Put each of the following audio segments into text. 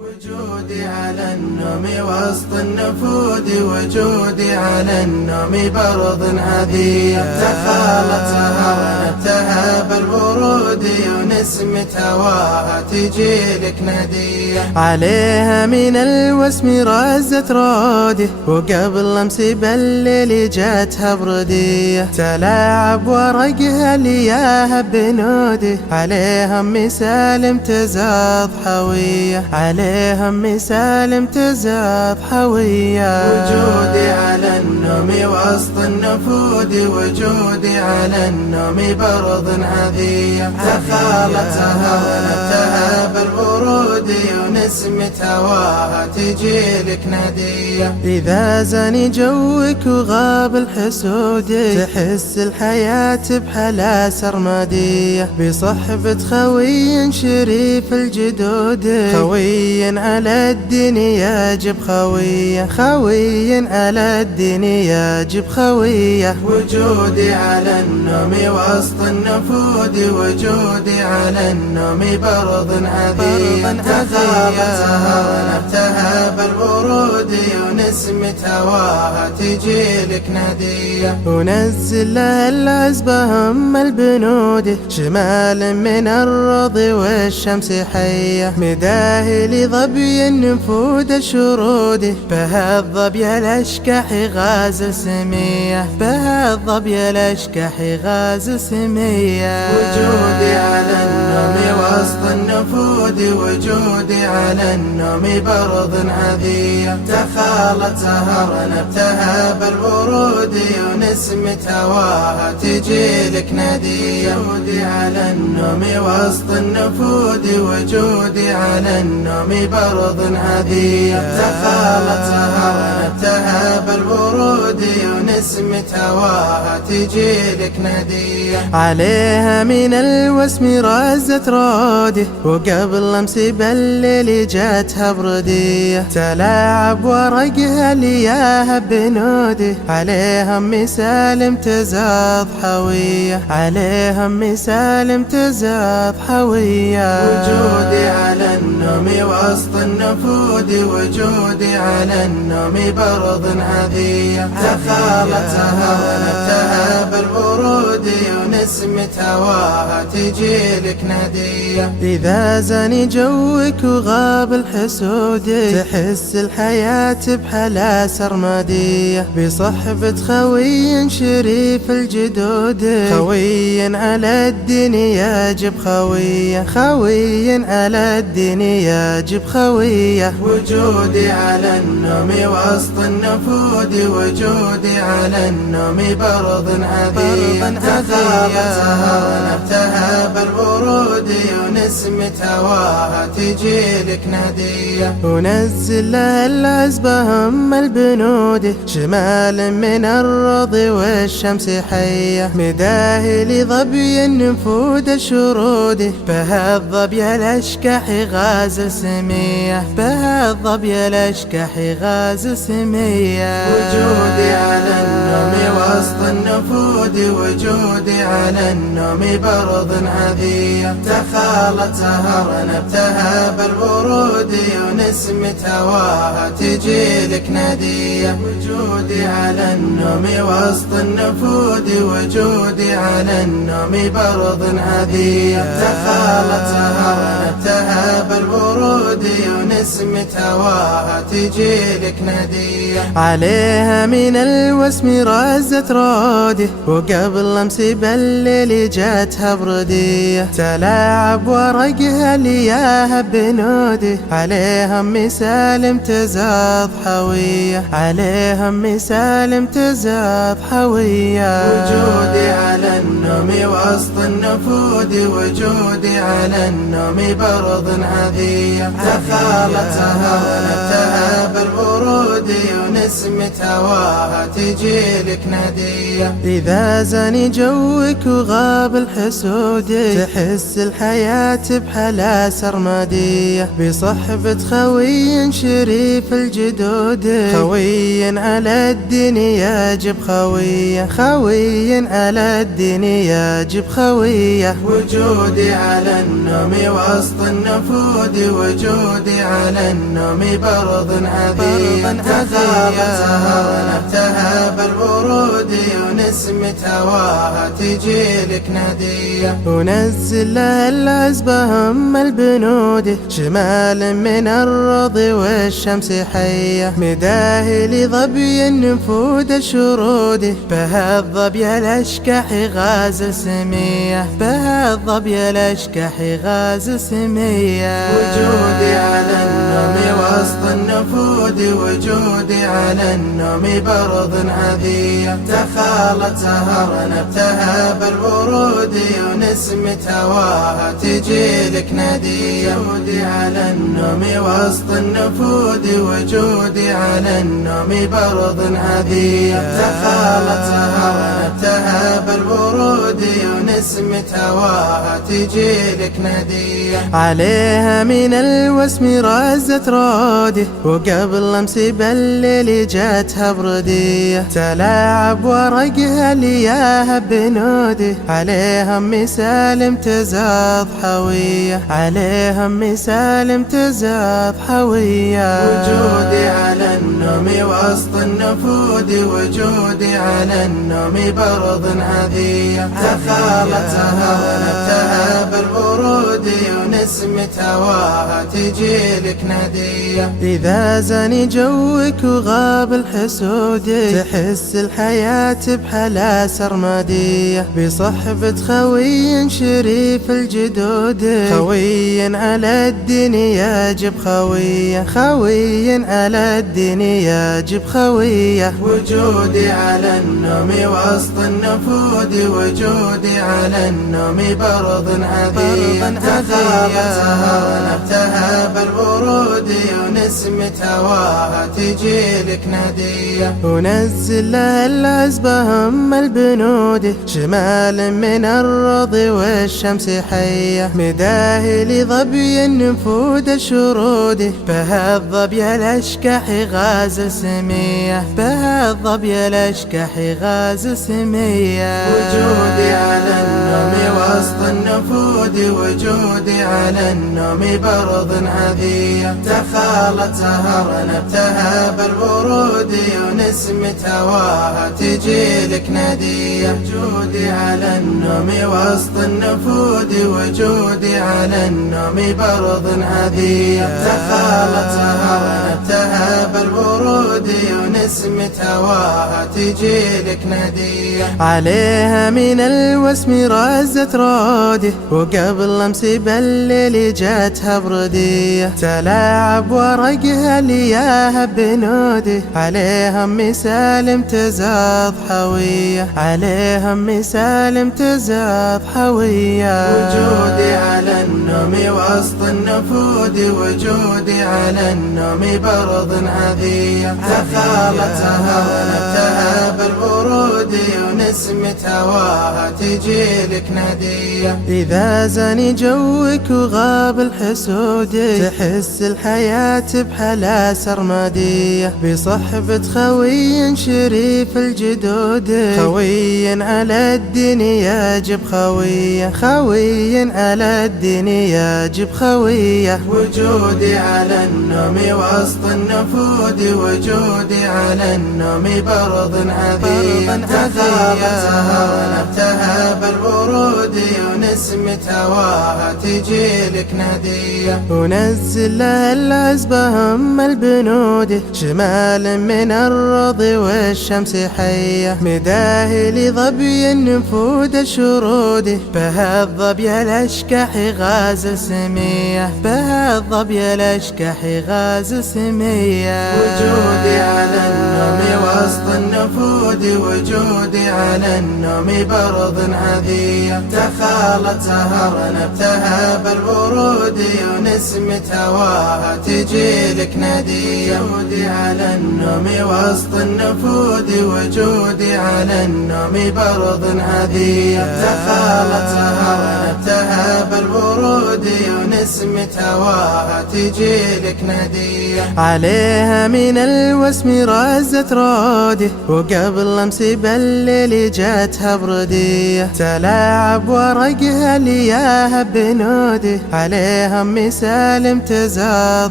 وجودي على النوم وسط النفود، وجودي على النوم برض عذية، تخالت هرنتها بالورود، ونسمة هواها تجيلك نادية، عليها من الوسم رزت رودي، وقبل امس بالليل جاتها بردية، تلاعب ورقها لياها بنودي، عليهم مسالم تزاد حوية، عليهم مسالم تزاد حوية. وجودي على النوم وسط النفود، وجودي على النوم برض عذية، تخالتها ونبتها بالورود، ونسمة هواها تجيلك نادية، إذا زاني جوك وغاب الحسود، تحس الحياة بحلا سرمادية، بصحبة خوي شريف الجدود، خوي على الدين يجب خوية، خوي على الدين يجب خوية. وجودي على النوم وسط النفود، وجودي على النوم برض عذية، تخالتها ونبتها بالورود، ونسمة هواها تجيلك نادية، ونزل لها العزبة هم البنود، شمال من الرض والشمس حية، مداهي لظبي النفود الشرود، بها الظبي الاشكح غازل سمية، بها الظبي الاشكح غازل سمية. وجودي على النوم وسط النفود، وجودي على النوم برض عذية، تخالتها ونبتها بالورود، ونسمة هواها تجيلك نادية. وجودي على النوم وسط النفود، وجودي على النوم برض عذية، تخالتها ونبتها بالورود، ونسمة هواها تجيلك نادية، عليها من الوسم رزت رودي، وقبل امس بالليل جاتها بردية، تلاعب ورقها لياها بنودي، عليهم مسالم تزاد حوية، عليهم مسالم تزاد حوية. وجودي على النوم وسط النفود، وجودي على النوم برض عذية، تخالتها ونبتها بالورود، ونسمة هواها تجيلك نادية، إذا زاني جوك وغاب الحسود، تحس الحياة بحلا سرمادية، بصحبة خوي شريف الجدود، خوي على الدين يجب خوية، خوي على الدين يجب خوية. وجودي على النوم وسط النفود، وجودي على النوم برض عذية، تخالتها ونبتها بالورود، ونسمة هواها تجيلك نادية، ونزل لها العزبة هم البنود، شمال من الرض والشمس حية، مداهي لظبي النفود الشرود، بها الظبي الاشكح غازل سمية، بها الظبي الاشكح غازل سمية. وجودي على النوم وسط النفود، وجودي على النوم برض عذية، تخالتها ونبتها بالورود، ونسمة هواها تجيلك نادية. وجودي على النوم وسط النفود، وجودي على النوم برض عذية، تخالتها ونبتها بالورود، ونسمة هواها تجيلك نادية، عليها من الوسم رزت رودي، وقبل امس بالليل جاتها بردية، تلاعب ورقها لياها بنودي، عليهم مسالم تزاد حوية، عليهم مسالم تزاد حوية. وجودي على النوم وسط النفود، وجودي على النوم برض عذية، تخالتها ونبتها بالورود، ونسمة هواها تجيلك نادية، إذا زاني جوك وغاب الحسود، تحس الحياة بحلا سرمادية، بصحبة خوي شريف الجدود، خوي على الدين يجب خوية، خوي على الدين يجب خوية. وجودي على النوم وسط النفود، وجودي على على النوم برض عذية، تخالت سهرنا ابتهى بالورود ونسمة هواها تجيلك نادية، ونزل لها العزبة هم البنود شمال من الرض والشمس حية، مداه لظبي النفود الشرود بها الظبي الاشكح غازل سمية، بها الظبي الاشكح غازل سمية. وجودي على النوم وسط النفود، وجودي على النوم برض عذية، تخالت سهرنا ابتهى بالورود ونسمة هواها تجيلك نادية، وجودي على النوم وسط النفود، وجودي على النوم برض عذية، تخالت سهرنا ابتهى بالورود ونسمة هواها تجيلك نادية، عليها من الوسم رازت رودي وقبل امس بالليل جاتها بردية، تلاعب ورقها لياها بنودي، عليهم مسالم تزاد حوية، عليهم مسالم تزاد حوية. وجودي على النوم وسط النفود، وجودي على النوم برض عذية، تخالت سهرنا ابتهى بالورود ونسمة هواها تجيلك نادية، إذا زاني جوك وغاب الحسود تحس الحياة بحلا سرمدية، بصحبة خوي شريف الجدود، خوي على الدين يجب خوية، خوي على الدين يجب خوية. وجودي على النوم وسط النفود، وجودي على النوم برض عذية، تخالت سهرنا ابتهى بالورود ونسمة هواها تجيلك نادية، ونزل لها العزبة هم البنود شمال من الرض والشمس حية، مداه لظبي النفود الشرود بها الظبي الاشكح غازل سمية، بها الظبي الاشكح غازل سمية. وجودي على النوم وسط النفود، وجودي على النوم برض عذية، تخالت سهرنا ابتهى بالورود ونسمة هواها تجيلك نادية، وجودي على النوم وسط النفود، وجودي على النوم برض عذية، تخالت سهرنا ابتهى بالورود ونسمة هواها تجيلك نادية، عليها من الوسم رازت رودي وقبل امس بالليل جاتها بردية، تلاعب ورقها لياها بنودي، عليهم مسالم تزاد حوية، عليهم مسالم تزاد حوية. وجودي على النوم وسط النفود، وجودي على النوم برض عذية، تخالت سهرنا ابتهى بالورود ونسمة هواها تجيلك نادية، إذا زاني جوك وغاب الحسود تحس الحياة بحلا سرمدية، بصحبة خوي شريف الجدود، خوي على الدين يجب خوية، خوي على الدين يجب خوية. وجودي على النوم وسط النفود، وجودي على النوم برض عذية، تخالت سهرنا ابتهى بالورود ونسمة هواها تجيلك نادية، ونزل لها العزبة هم البنود شمال من الرض والشمس حية، مداه لظبي النفود الشرود بها الظبي الاشكح غازل سمية، بها الظبي الاشكح غازل سمية. وجودي على النوم وسط النفود، وجودي على النوم برض عذية، تخالت سهرنا ابتهى بالورود ونسمة هواها تجيلك نادية، وجودي على النوم وسط النفود، وجودي على النوم برض عذية، تخالت سهرنا ابتهى بالورود ونسمة هواها تجيلك نادية، عليها من واسمي رزت رودي، وقبل امس بالليل جاتها بردية، تلاعب ورقها لياها بنودي، عليهم مسالم تزاد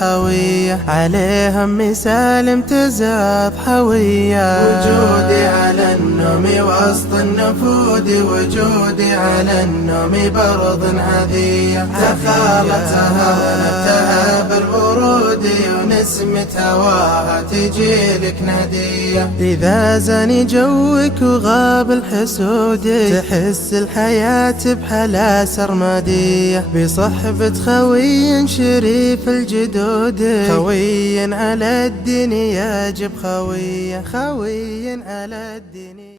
حوية، عليهم مسالم تزاد حوية. وجودي على النوم وسط النفود، وجودي على النوم برض عذية، تخالتها ونبتها بالورود، ونسمة هواها تجيلك نادية. إذا زاني جوك وغاب الحسود، تحس الحياة بحلا سرمادية، بصحبة خوي شريف الجدود، خوي على الدين يجب خوية، خوي على الدين.